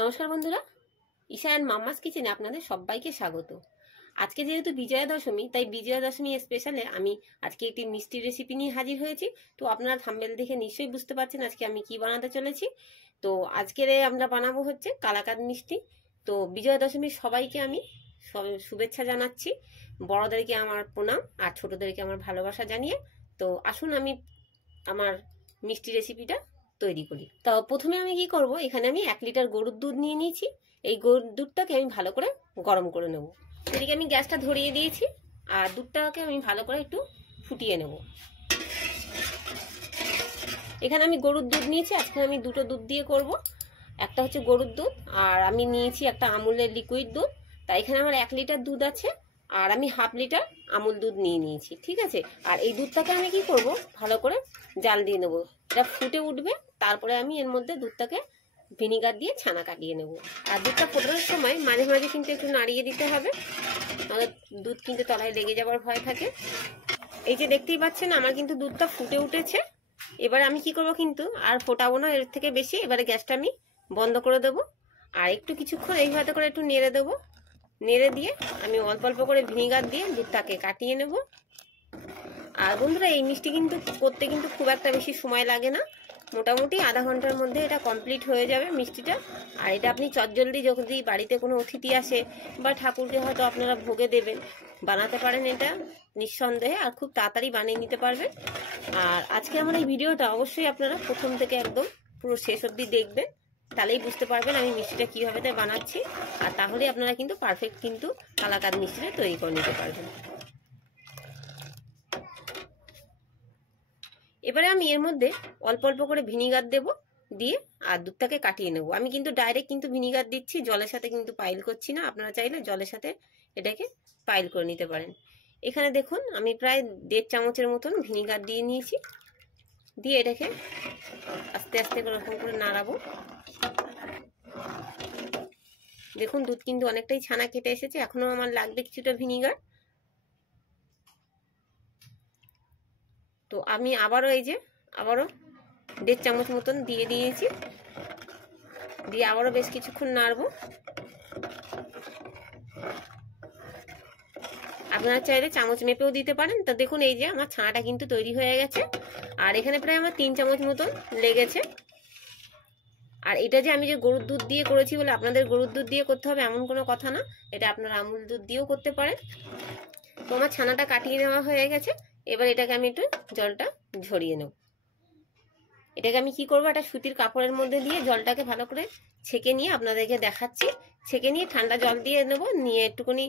নমস্কার বন্ধুরা, Isha and mamma's কিচেনে আপনাদের সবাইকে স্বাগত। আজকে যেহেতু বিজয়া দশমী, তাই বিজয়া দশমী স্পেশালে আমি আজকে একটি মিষ্টির রেসিপি নিয়ে হাজির হয়েছি। তো আপনারা থাম্বনেল দেখে নিশ্চয়ই বুঝতে পারছেন আজকে আমি কি বানাতে চলেছি। তো আজকের আমরা বানাবো হচ্ছে কালাকাঁদ মিষ্টি। তো বিজয়া দশমীর সবাইকে আমি শুভেচ্ছা জানাচ্ছি। বড়দেরকে আমার প্রণাম আর ছোটদেরকে আমার ভালোবাসা জানিয়ে তো আসুন আমি আমার মিষ্টি রেসিপিটা তৈরি করি। তো প্রথমে আমি কি করব, এখানে আমি 1 লিটার গরুর দুধ নিয়ে নিয়েছি। এই গরুর দুধটাকে আমি ভালো করে গরম করে নেব। এদিকে আমি গ্যাসটা ধরিয়ে দিয়েছি আর দুধটাকে আমি ভালো করে একটু ফুটিয়ে নেব। এখানে আমি গরুর দুধ নিয়েছি, আজকে আমি দুটো দুধ দিয়ে করব। একটা হচ্ছে গরুর দুধ আর আমি নিয়েছি একটা আমুলের লিকুইড দুধ। তাই এখানে আমার 1 লিটার দুধ আছে আর আমি 1/2 লিটার আমুল দুধ নিয়ে নিয়েছি, ঠিক আছে। আর এই দুধটাকে আমি কি করব, ভালো করে জাল দিয়ে নেব। এটা ফুটে উঠবে, তারপরে আমি এর মধ্যে দুধটাকে ভিনিগার দিয়ে ছানা কাটিয়ে নেব। আর দুধটা ফোটানোর সময় মাঝে মাঝে কিন্তু একটু নাড়িয়ে দিতে হবে, নাহলে দুধ কিন্তু তলায় লেগে যাওয়ার ভয় থাকে। এই যে দেখতেই পাচ্ছেন আমার কিন্তু দুধটা ফুটে উঠেছে। এবার আমি কি করব, কিন্তু আর ফোটাবো না এর থেকে বেশি। এবারে গ্যাসটা আমি বন্ধ করে দেবো আর একটু কিছুক্ষণ এইভাবে করে একটু নেড়ে দেবো। নেড়ে দিয়ে আমি অল্প অল্প করে ভিনিগার দিয়ে দুধটাকে কাটিয়ে নেব। আর বন্ধুরা, এই মিষ্টি কিন্তু করতে কিন্তু খুব একটা বেশি সময় লাগে না, মোটামুটি আধা ঘন্টার মধ্যে এটা কমপ্লিট হয়ে যাবে মিষ্টিটা। আর এটা আপনি চটজলদি যদি বাড়িতে কোনো অতিথি আসে বা ঠাকুরকে হয়তো আপনারা ভোগে দেবেন, বানাতে পারেন এটা নিঃসন্দেহে, আর খুব তাড়াতাড়ি বানিয়ে নিতে পারবেন। আর আজকে আমার এই ভিডিওটা অবশ্যই আপনারা প্রথম থেকে একদম পুরো শেষ অবধি দেখবেন, তাহলেই বুঝতে পারবেন আমি মিষ্টিটা কীভাবে বানাচ্ছি। আর তাহলে আপনারা কিন্তু পারফেক্ট কিন্তু কালাকাঁদ মিষ্টিটা তৈরি করে নিতে পারবেন। এবারে আমি এর মধ্যে অল্প অল্প করে ভিনিগার দেব, দিয়ে আর দুধটাকে কাটিয়ে নেব। আমি কিন্তু ডাইরেক্ট কিন্তু ভিনিগার দিচ্ছি, জলের সাথে কিন্তু পাইল করছি না। আপনারা চাইলে জলের সাথে এটাকে পাইল করে নিতে পারেন। এখানে দেখুন আমি প্রায় 1.5 চামচের মতন ভিনিগার দিয়ে নিয়েছি। দিয়ে এটাকে আস্তে আস্তে করে এরকম করে নাড়াবো। দেখুন দুধ কিন্তু অনেকটাই ছানা কেটে এসেছে, এখনো আমার লাগবে কিছুটা ভিনিগার। তো আমি আবারও 1.5 চামচ মতন দিয়ে দিয়েছি, দিয়ে আবারও বেশ কিছুক্ষণ নাড়বো। আপনারা চাইলে চামচ মেপেও দিতে পারেন। তো দেখুন এই যে আমার ছানাটা কিন্তু তৈরি হয়ে গেছে আর এখানে প্রায় আমার 3 চামচ মতন লেগেছে। আর এটা যে আমি যে গরুর দুধ দিয়ে করেছি বলে আপনাদের গরুর দুধ দিয়ে করতে হবে এমন কোনো কথা না, এটা আপনারা আমুল দুধ দিয়েও করতে পারেন। তো আমার ছানাটা কাটিয়ে নেওয়া হয়ে গেছে। এবার এটাকে আমি একটু জলটা ঝরিয়ে নেব। এটাকে আমি কি করবো, একটা সুতির কাপড়ের মধ্যে দিয়ে জলটাকে ভালো করে ছেঁকে নিয়ে আপনাদেরকে দেখাচ্ছি। ছেঁকে নিয়ে ঠান্ডা জল দিয়ে নেব, নিয়ে একটুখানি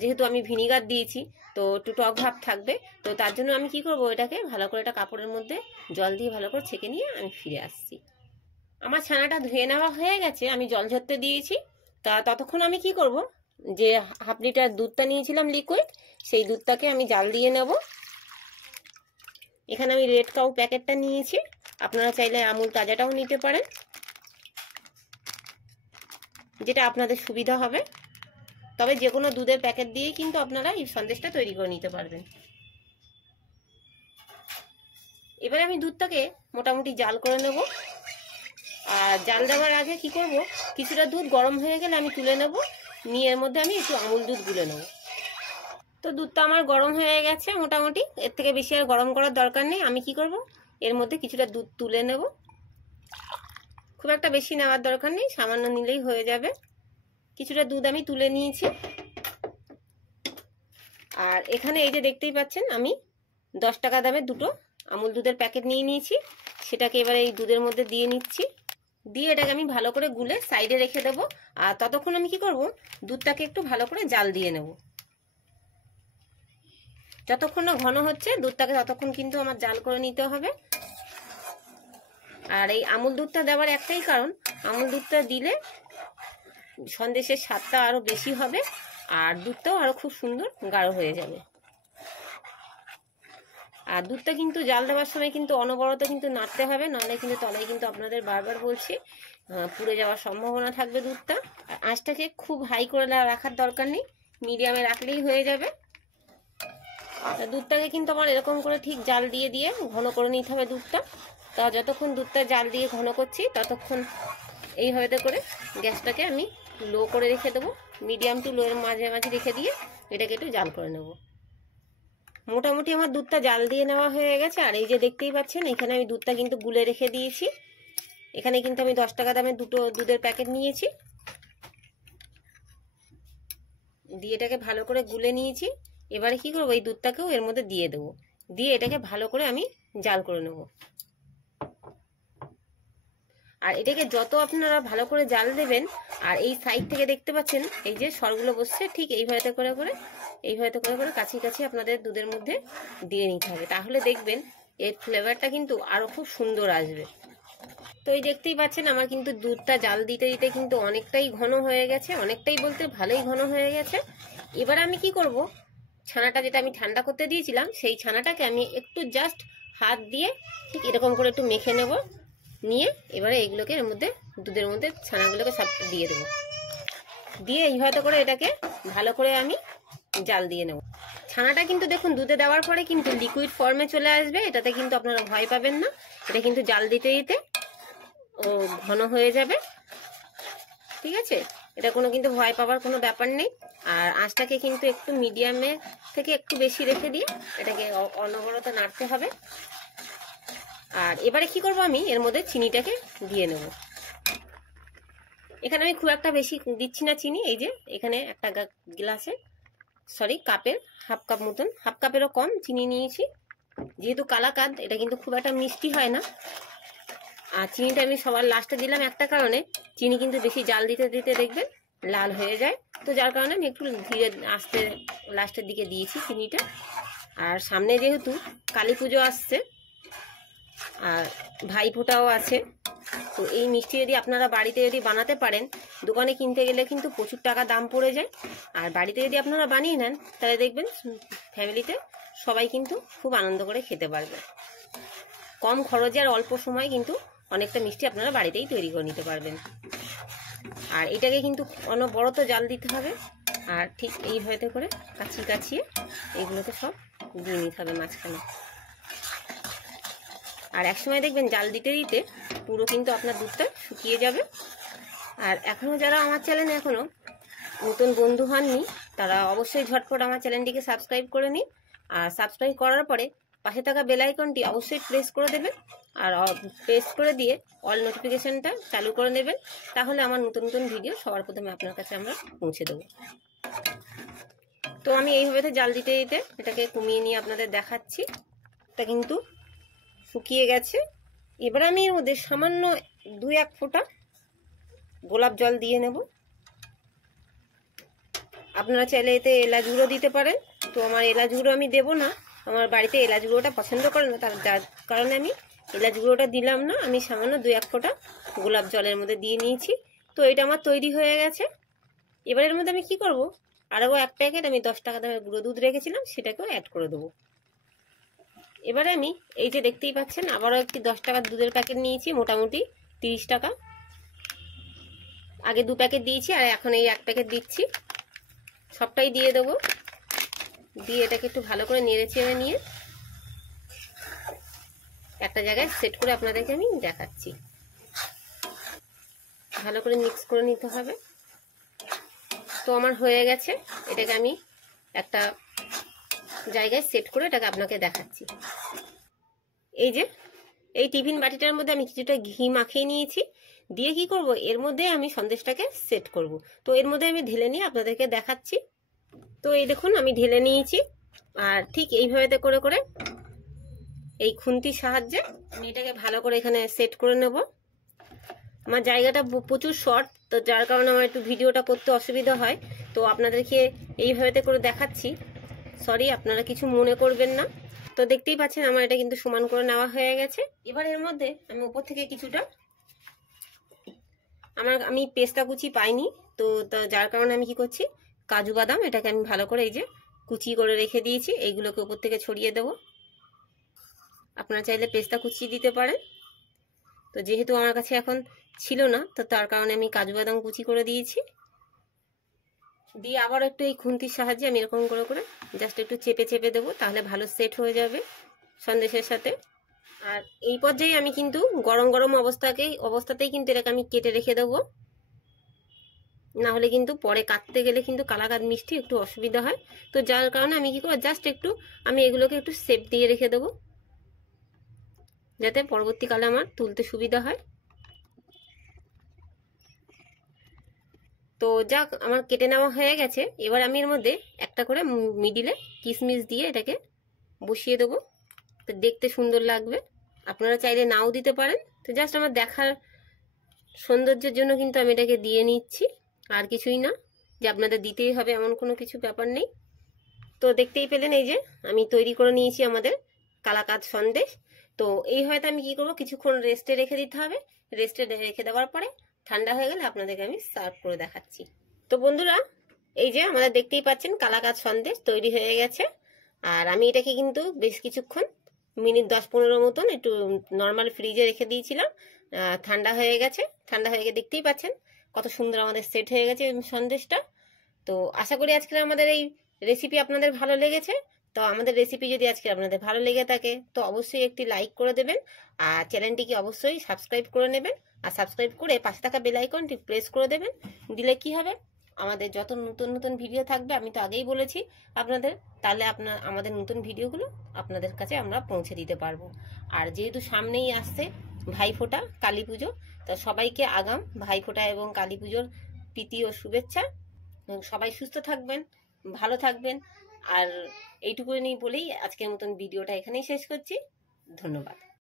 যেহেতু আমি ভিনিগার দিয়েছি তো একটু টক ভাব থাকবে, তো তার জন্য আমি কি করব, এটাকে ভালো করে একটা কাপড়ের মধ্যে জল দিয়ে ভালো করে ছেঁকে নিয়ে আমি ফিরে আসছি। আমার ছানাটা ধুয়ে নেওয়া হয়ে গেছে, আমি জল ঝরতে দিয়েছি। তা ততক্ষণ আমি কি করব, যে 1/2 লিটার দুধটা নিয়েছিলাম লিকুইড, সেই দুধটাকে আমি জাল দিয়ে নেব। এখানে আমি রেড কাউ প্যাকেটটা নিয়েছি, আপনারা চাইলে আমুল তাজাটাও নিতে পারেন, যেটা আপনাদের সুবিধা হবে। তবে যে কোনো দুধের প্যাকেট দিয়েই কিন্তু আপনারা এই সন্দেশটা তৈরি করে নিতে পারবেন। এবারে আমি দুধটাকে মোটামুটি জাল করে নেব। আর জাল দেওয়ার আগে কি করব, কিছুটা দুধ গরম হয়ে গেলে আমি তুলে নেব, নিয়ে এর মধ্যে আমি একটু আমুল দুধ গুলে নেব। তো দুধটা আমার গরম হয়ে গেছে মোটামুটি, এর থেকে বেশি আর গরম করার দরকার নেই। আমি কি করব, এর মধ্যে কিছুটা দুধ তুলে নেব। খুব একটা বেশি নেওয়ার দরকার নেই, সামান্য নিলেই হয়ে যাবে। কিছুটা দুধ আমি তুলে নিয়েছি। আর এখানে এই যে দেখতেই পাচ্ছেন আমি 10 টাকা দামের দুটো আমুল দুধের প্যাকেট নিয়ে নিয়েছি, সেটাকে এবারে এই দুধের মধ্যে দিয়ে নিচ্ছি। দিয়ে এটাকে আমি ভালো করে গুলে সাইডে রেখে দেবো। আর ততক্ষণ আমি কি করব, দুধটাকে একটু ভালো করে জাল দিয়ে নেব। যতক্ষণ না ঘন হচ্ছে দুধটাকে ততক্ষণ কিন্তু আমার জাল করে নিতে হবে। আর এই আমুল দুধটা দেওয়ার একটাই কারণ, আমুল দুধটা দিলে সন্দেশের স্বাদটা আরো বেশি হবে আর দুধটাও আরো খুব সুন্দর গাঢ় হয়ে যাবে। আর দুধটা কিন্তু জাল দেওয়ার সময় কিন্তু অনবরত কিন্তু নাড়তে হবে, নাহলে কিন্তু তলায় কিন্তু আপনাদের বারবার বলছি পুড়ে যাওয়ার সম্ভাবনা থাকবে দুধটা। আর আঁচটাকে খুব হাই করে রাখার দরকার নেই, মিডিয়ামে রাখলেই হয়ে যাবে। দুধটাকে কিন্তু আমার এরকম করে ঠিক জাল দিয়ে দিয়ে ঘন করে নিতে হবে দুধটা। তা যতক্ষণ দুধটা জাল দিয়ে ঘন করছি ততক্ষণ এইভাবে করে গ্যাসটাকে আমি লো করে রেখে দেবো, মিডিয়াম টু লো এর মাঝামাঝি রেখে দিয়ে এটাকে একটু জাল করে নেব। মোটামুটি আমার দুধটা জাল দিয়ে নেওয়া হয়ে গেছে। আর এই যে দেখতেই পাচ্ছেন এখানে আমি দুধটা কিন্তু গুলে রেখে দিয়েছি। এখানে কিন্তু আমি 10 টাকা দামের দুটো দুধের প্যাকেট নিয়েছি, দিয়ে এটাকে ভালো করে গুলে নিয়েছি। এবারে কি করবো, এই দুধটাকেও এর মধ্যে দিয়ে দেবো, দিয়ে এটাকে ভালো করে আমি জাল করে নেব। আর এটাকে যত আপনারা ভালো করে জাল দেবেন, আর এই সাইড থেকে দেখতে পাচ্ছেন এই যে সরগুলো বসছে, ঠিক এইভাবে করে করে কাছি আপনাদের দুধের মধ্যে দিয়ে নিতে হবে, তাহলে দেখবেন এর ফ্লেভারটা কিন্তু আরো খুব সুন্দর আসবে। তো এই দেখতেই পাচ্ছেন আমার কিন্তু দুধটা জাল দিতে দিতে কিন্তু অনেকটাই ঘন হয়ে গেছে, অনেকটাই বলতে ভালোই ঘন হয়ে গেছে। এবার আমি কি করব, ছানাটা যেটা আমি ঠান্ডা করতে দিয়েছিলাম সেই ছানাটাকে আমি একটু জাস্ট হাত দিয়ে ঠিক এরকম করে একটু মেখে নেব, নিয়ে এবারে এইগুলোকে এর মধ্যে দুধের মধ্যে ছানাগুলোকে সব দিয়ে দেবো, দিয়ে এইভাবে করে এটাকে ভালো করে আমি জাল দিয়ে নেব। ছানাটা কিন্তু দেখুন দুধে দেওয়ার পরে কিন্তু লিকুইড ফর্মে চলে আসবে, এটাতে কিন্তু আপনারা ভয় পাবেন না, এটা কিন্তু জাল দিতে দিতে ও ঘন হয়ে যাবে, ঠিক আছে। এটা কোনো কিন্তু ভয় পাওয়ার কোনো ব্যাপার নেই। আর আঁচটাকে কিন্তু একটু মিডিয়ামে থেকে একটু বেশি রেখে দিয়ে এটাকে অনবরত নাড়তে হবে। আর এবারে কি করব, আমি এর মধ্যে চিনিটাকে দিয়ে নেব। এখানে আমি খুব একটা বেশি দিচ্ছি না চিনি, এই যে এখানে একটা গ্লাসে কাপের হাফ কাপ মতন, হাফ কাপেরও কম চিনি নিয়েছি। যেহেতু কালাকাঁদ এটা কিন্তু খুব একটা মিষ্টি হয় না। আর চিনিটা আমি সবার লাস্টে দিলাম একটা কারণে, চিনি কিন্তু বেশি জাল দিতে দিতে দেখবেন লাল হয়ে যায়, তো যার কারণে আমি একটু ধীরে আস্তে লাস্টের দিকে দিয়েছি চিনিটা। আর সামনে যেহেতু কালী পুজো আসছে আর ভাইফোঁটাও আছে, তো এই মিষ্টি যদি আপনারা বাড়িতে যদি বানাতে পারেন, দোকানে কিনতে গেলে কিন্তু প্রচুর টাকা দাম পড়ে যায়। আর বাড়িতে যদি আপনারা বানিয়ে নেন তাহলে দেখবেন ফ্যামিলিতে সবাই কিন্তু খুব আনন্দ করে খেতে পারবে। কম খরচে আর অল্প সময় কিন্তু অনেকটা মিষ্টি আপনারা বাড়িতেই তৈরি করে নিতে পারবেন। আর এটাকে কিন্তু অনবরত জাল দিতে হবে, আর ঠিক এইভাবে করে কাছিয়ে এইগুলোকে সব দিয়ে নিতে হবে মাঝখানে। আর একসময় দেখবেন জাল দিতে দিতে পুরো কিন্তু আপনার দুধটা শুকিয়ে যাবে। আর এখনও যারা আমার চ্যানেলে এখনও নতুন বন্ধু হননি তারা অবশ্যই ঝটপট আমার চ্যানেলটিকে সাবস্ক্রাইব করে নিন। আর সাবস্ক্রাইব করার পরে পাশে থাকা বেল আইকনটি অবশ্যই প্রেস করে দেবেন, আর প্রেস করে দিয়ে অল নোটিফিকেশনটা চালু করে নেবেন, তাহলে আমার নতুন নতুন ভিডিও সবার প্রথমে আপনার কাছে আমরা পৌঁছে দেবো। তো আমি এইভাবে জাল দিতে দিতে এটাকে কমিয়ে নিয়ে আপনাদের দেখাচ্ছি। এটা কিন্তু শুকিয়ে গেছে। এবার আমি এর মধ্যে সামান্য 2-1 ফোঁটা গোলাপ জল দিয়ে নেব। আপনারা চাইলে এতে এলাচ গুঁড়ো দিতে পারেন, তো আমার এলাচ গুঁড়ো আমি দেবো না, আমার বাড়িতে এলাচ গুঁড়োটা পছন্দ করে না, যার কারণে আমি এলাচ গুঁড়োটা দিলাম না। আমি সামান্য 2-1 ফোঁটা গোলাপ জলের মধ্যে দিয়ে নিয়েছি। তো এটা আমার তৈরি হয়ে গেছে। এবার এর মধ্যে আমি কি করব, আরও 1 প্যাকেট আমি 10 টাকা দামের গুঁড়ো দুধ রেখেছিলাম সেটাকেও অ্যাড করে দেবো। এবারে আমি এই যে দেখতেই পাচ্ছেন আবারও একটি 10 টাকার দুধের প্যাকেট নিয়েছি, মোটামুটি 30 টাকা। আগে 2 প্যাকেট দিয়েছি আর এখন এই 1 প্যাকেট দিচ্ছি, সবটাই দিয়ে দেবো। দিয়ে এটাকে একটু ভালো করে নেড়ে চেড়ে নিয়ে একটা জায়গায় সেট করে আপনাদেরকে আমি দেখাচ্ছি। ভালো করে মিক্স করে নিতে হবে। তো আমার হয়ে গেছে, এটাকে আমি একটা জায়গায় সেট করে এটাকে আপনাকে দেখাচ্ছি। এই যে এই টিফিন বাটিটার মধ্যে আমি কিছুটা ঘি মাখিয়ে নিয়েছি, দিয়ে কি করব, এর মধ্যে আমি সন্দেশটাকে সেট করব। তো এর মধ্যে আমি ঢেলে নিয়ে আপনাদেরকে দেখাচ্ছি। তো এই দেখুন আমি ঢেলে নিয়েছি, আর ঠিক এইভাবে করে করে এই খুন্তির সাহায্যে আমি এটাকে ভালো করে এখানে সেট করে নেব। আমার জায়গাটা প্রচুর শর্ট, তো যার কারণে আমার একটু ভিডিওটা করতে অসুবিধা হয়, তো আপনাদেরকে এইভাবে করে দেখাচ্ছি, সরি আপনারা কিছু মনে করবেন না। তো দেখতেই পাচ্ছেন আমার এটা কিন্তু সমান করে নেওয়া হয়ে গেছে। এবার এর মধ্যে আমি উপর থেকে কিছুটা আমি পেস্তা কুচি পাইনি, তো যার কারণে আমি কি করছি, কাজু বাদাম এটাকে আমি ভালো করে এই যে কুচি করে রেখে দিয়েছি, এইগুলোকে উপর থেকে ছড়িয়ে দেব। আপনারা চাইলে পেস্তা কুচি দিতে পারেন, তো যেহেতু আমার কাছে এখন ছিল না তো তার কারণে আমি কাজু বাদাম কুচি করে দিয়েছি। দিয়ে আবার একটু এই খুন্তির সাহায্যে আমি এরকম করে করে জাস্ট একটু চেপে চেপে দেবো, তাহলে ভালো সেট হয়ে যাবে সন্দেশের সাথে। আর এই পর্যায়ে আমি কিন্তু গরম গরম অবস্থাতেই কিন্তু এটাকে আমি কেটে রেখে দেবো, না হলে কিন্তু পরে কাটতে গেলে কিন্তু কালাকাঁদ মিষ্টি একটু অসুবিধা হয়। তো যার কারণে আমি কি করবো, জাস্ট একটু আমি এগুলোকে একটু শেপ দিয়ে রেখে দেবো, যাতে পরবর্তীকালে আমার তুলতে সুবিধা হয়। তো যাক, আমার কেটে নেওয়া হয়ে গেছে। এবার আমি এর মধ্যে একটা করে মিডিলে কিশমিশ দিয়ে এটাকে বসিয়ে দেবো, তো দেখতে সুন্দর লাগবে। আপনারা চাইলে নাও দিতে পারেন। তো জাস্ট আমার দেখার সৌন্দর্যের জন্য কিন্তু আমি এটাকে দিয়ে নিচ্ছি, আর কিছুই না, যে আপনাদের দিতেই হবে এমন কোনো কিছু ব্যাপার নেই। তো দেখতেই পেলেন এই যে আমি তৈরি করে নিয়েছি আমাদের কালাকাঁদ সন্দেশ। তো এই হয়তো আমি কি করব, কিছুক্ষণ রেস্টে রেখে দিতে হবে। রেস্টে রেখে দেওয়ার পরে ঠান্ডা হয়ে গেলে আপনাদেরকে আমি সার্ভ করে দেখাচ্ছি। তো বন্ধুরা, এই যে আমাদের দেখতেই পাচ্ছেন কালাকাঁদ সন্দেশ তৈরি হয়ে গেছে। আর আমি এটাকে কিন্তু বেশ কিছুক্ষণ মিনিট 10-15 মতন একটু নর্মাল ফ্রিজে রেখে দিয়েছিলাম। ঠান্ডা হয়ে গেছে। ঠান্ডা হয়ে গিয়ে দেখতেই পাচ্ছেন কত সুন্দর আমাদের সেট হয়ে গেছে সন্দেশটা। তো আশা করি আজকে আমাদের এই রেসিপি আপনাদের ভালো লেগেছে। তো আমাদের রেসিপি যদি আজকে আপনাদের ভালো লেগে থাকে তো অবশ্যই একটি লাইক করে দেবেন, আর চ্যানেলটিকে অবশ্যই সাবস্ক্রাইব করে নেবেন। আর সাবস্ক্রাইব করে পাশে থাকা বেল আইকনটি প্রেস করে দেবেন। দিলে কি হবে, আমাদের যত নতুন নতুন ভিডিও থাকবে, আমি তো আগেই বলেছি আপনাদের, তাহলে আমাদের নতুন ভিডিওগুলো আপনাদের কাছে আমরা পৌঁছে দিতে পারবো। আর যেহেতু সামনেই আসছে ভাইফোঁটা, কালী পুজো, তো সবাইকে আগাম ভাইফোঁটা এবং কালী পুজোর প্রীতি ও শুভেচ্ছা। সবাই সুস্থ থাকবেন, ভালো থাকবেন। আর এইটুকুনি বলেই আজকের মতন ভিডিওটা এখানেই শেষ করছি। ধন্যবাদ।